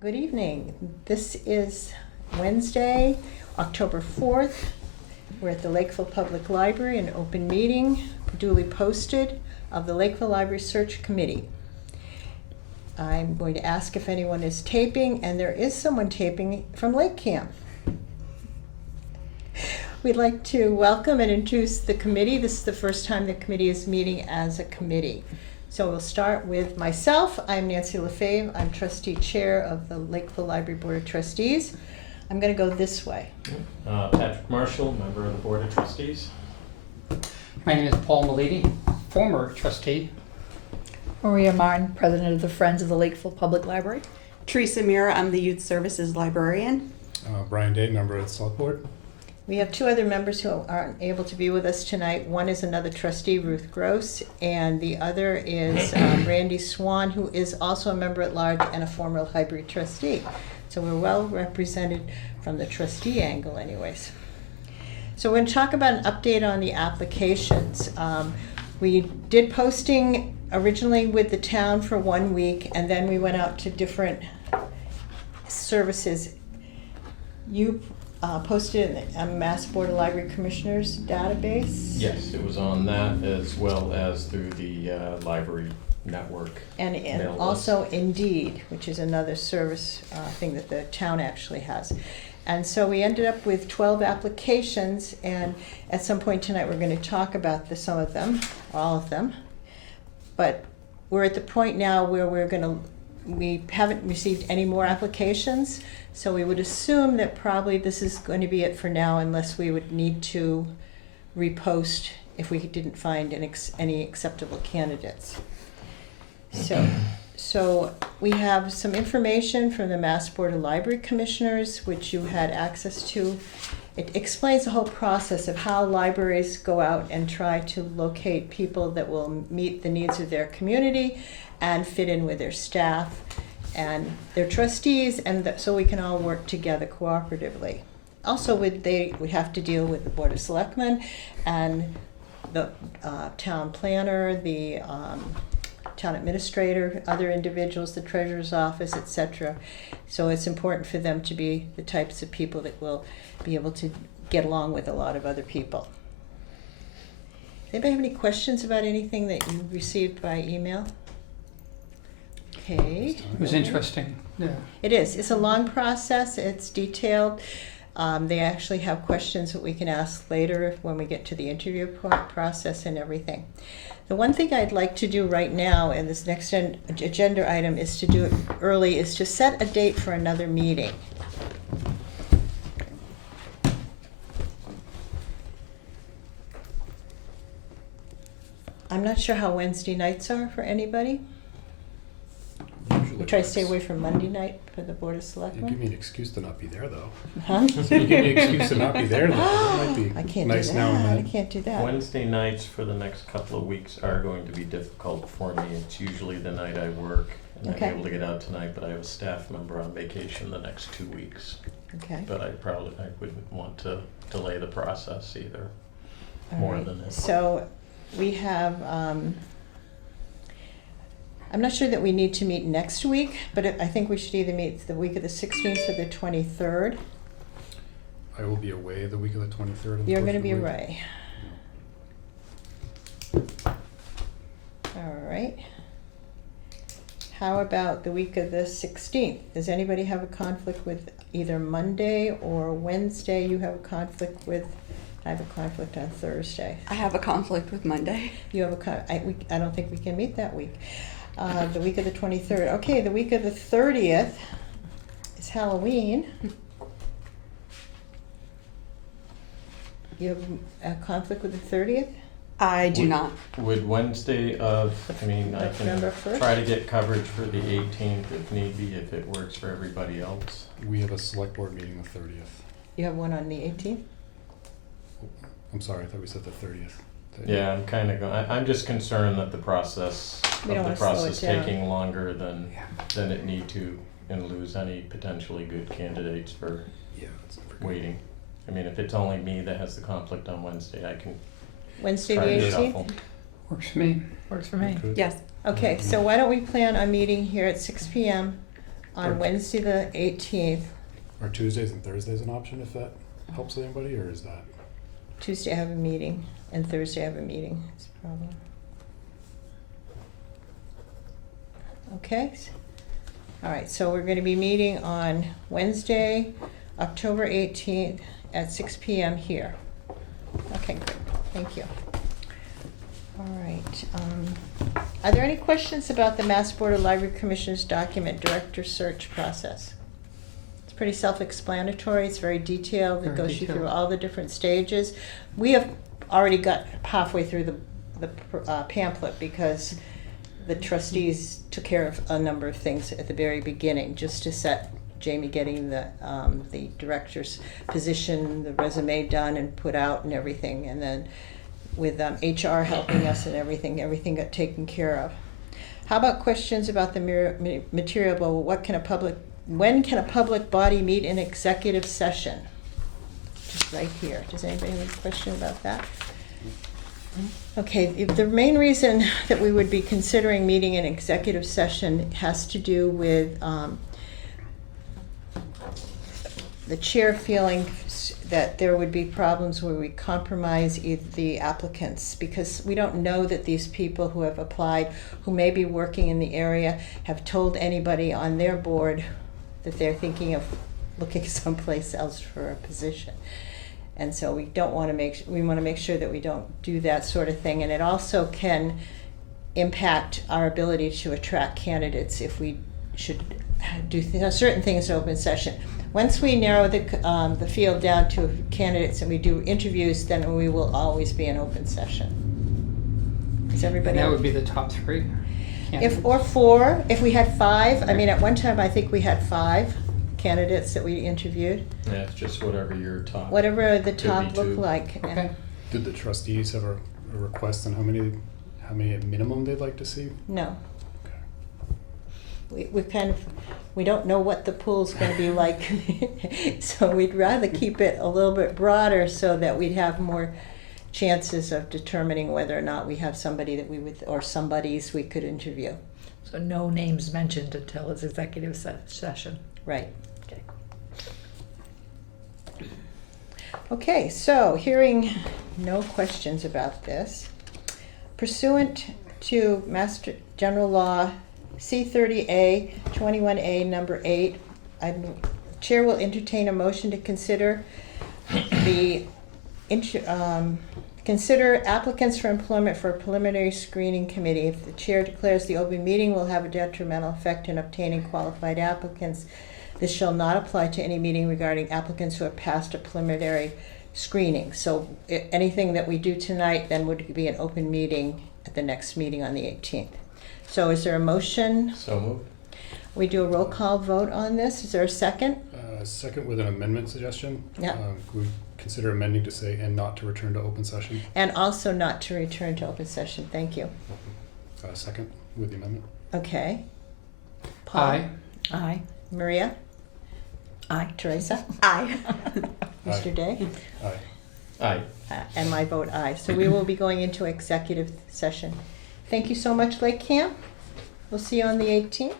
Good evening. This is Wednesday, October 4th. We're at the Lakeville Public Library, an open meeting duly posted of the Lakeville Library Search Committee. I'm going to ask if anyone is taping, and there is someone taping from LakeCAM. We'd like to welcome and introduce the committee. This is the first time the committee is meeting as a committee. So we'll start with myself. I'm Nancy LaFave. I'm trustee chair of the Lakeville Library Board of Trustees. I'm going to go this way. Patrick Marshall, member of the Board of Trustees. My name is Paul Malady, former trustee. Maria Martin, president of the Friends of the Lakeville Public Library. Teresa Mira, I'm the Youth Services Librarian. Brian Day, member of the Select Board. We have two other members who aren't able to be with us tonight. One is another trustee, Ruth Gross, and the other is Randy Swan, who is also a member at large and a former library trustee. So we're well represented from the trustee angle anyways. So we're going to talk about an update on the applications. We did posting originally with the town for 1 week, and then we went out to different services. You posted in a Mass Board of Library Commissioners database? Yes, it was on that as well as through the library network. And also Indeed, which is another service thing that the town actually has. And so we ended up with 12 applications, and at some point tonight we're going to talk about some of them, all of them. But we're at the point now where we haven't received any more applications, so we would assume that probably this is going to be it for now, unless we would need to repost if we didn't find any acceptable candidates. So we have some information from the Mass Board of Library Commissioners, which you had access to. It explains the whole process of how libraries go out and try to locate people that will meet the needs of their community and fit in with their staff and their trustees, and so we can all work together cooperatively. Also, we have to deal with the Board of Selectmen and the town planner, the town administrator, other individuals, the treasurer's office, etc. So it's important for them to be the types of people that will be able to get along with a lot of other people. Anybody have any questions about anything that you received by email? Okay. It was interesting. Yeah. It is. It's a long process. It's detailed. They actually have questions that we can ask later when we get to the interview process and everything. The one thing I'd like to do right now, and this next agenda item is to do it early, is to set a date for another meeting. I'm not sure how Wednesday nights are for anybody. We try to stay away from Monday night for the Board of You Selectmen. give me an excuse to not be there, though. Huh? You give me an excuse to not be there, though. That might be I can't nice do now and that. I then. can't do that. Wednesday nights for the next couple of weeks are going to be difficult for me. It's usually the night I work, and Okay. I'm able to get out tonight, but I have a staff member on vacation the next 2 weeks. Okay. But I wouldn't want to delay the process either, All more right. than this. So we have, I'm not sure that we need to meet next week, but I think we should either meet the week of the 16th or the 23rd. I will be away the week of the 23rd. You're going to be unfortunately. away. All right. How about the week of the 16th? Does anybody have a conflict with either Monday or Wednesday? You have a conflict with, I have a conflict on Thursday. I have a conflict with Monday. You have I don't think we can meet that week. The week of the 23rd. Okay, the week of the 30th is Halloween. You have a conflict with the 30th? I do not. Would Wednesday I can November 1st? try to get coverage for the 18th if need be, if it works for everybody else. We have a Select Board meeting the 30th. You have one on the 18th? I'm sorry, I thought we said the 30th. Yeah, I'm kind of going. I'm just concerned that the process We don't of the wanna slow it process down. taking longer than it need to, and lose any potentially good candidates for Yeah, that's never good. waiting. I mean, if it's only me that has the conflict on Wednesday, I can Wednesday try the to 18th? shuffle. Works for me. Works for me. Good. Yes. Okay, so why don't we plan on meeting here at 6 p.m. on Wednesday the 18th. Are Tuesdays and Thursdays an option if that helps anybody, or is that? Tuesday I have a meeting, and Thursday I have a meeting. That's a problem. Okay. All right, so we're going to be meeting on Wednesday, October 18th at 6 p.m. here. Okay, good. Thank you. All right. Are there any questions about the Mass Board of Library Commissioners document director search process? It's pretty self-explanatory. It's very detailed. It Very goes you detailed. through all the different stages. We have already got halfway through the pamphlet because the trustees took care of a number of things at the very beginning, just to set Jamie getting the director's position, the resume done and put out and everything, and then with HR helping us and everything got taken care of. How about questions about the material? Well, when can a public body meet in executive session? Just right here. Does anybody have a question about that? Okay, the main reason that we would be considering meeting in executive session has to do with the chair feeling that there would be problems where we compromise the applicants, because we don't know that these people who have applied, who may be working in the area, have told anybody on their board that they're thinking of looking someplace else for a position. And so we want to make sure that we don't do that sort of thing. And it also can impact our ability to attract candidates if we should do certain things in open session. Once we narrow the field down to candidates and we do interviews, then we will always be in open session. Is everybody? And that would be the top three. Or four, if we had five. I mean, at one time I think we had 5 candidates that we interviewed. Yeah, it's just whatever your top. Whatever the Could be top looked 2. like. Okay. Did the trustees have a request on how many minimum they'd like to see? No. Okay. We don't know what the pool's going to be like, so we'd rather keep it a little bit broader so that we'd have more chances of determining whether or not we have somebody that or somebodies we could interview. So no names mentioned until it's executive session. Right. Okay. Okay, so hearing no questions about this, pursuant to Master General Law C30A 21A number 8, Chair will entertain a motion to consider consider applicants for employment for a preliminary screening committee. If the chair declares the open meeting will have a detrimental effect in obtaining qualified applicants, this shall not apply to any meeting regarding applicants who have passed a preliminary screening. So anything that we do tonight then would be an open meeting at the next meeting on the 18th. So is there a motion? So moved. We do a roll call vote on this. Is there a second? Second with an amendment suggestion. Yeah. Could we consider amending to say, and not to return to open session? And also not to return to open session. Thank you. Second with the amendment. Okay. Paul? Aye. Aye. Maria? Aye. Teresa? Aye. Mr. Day? Aye. Aye. And my vote aye. So we will be going into executive session. Thank you so much, LakeCAM. We'll see you on the 18th.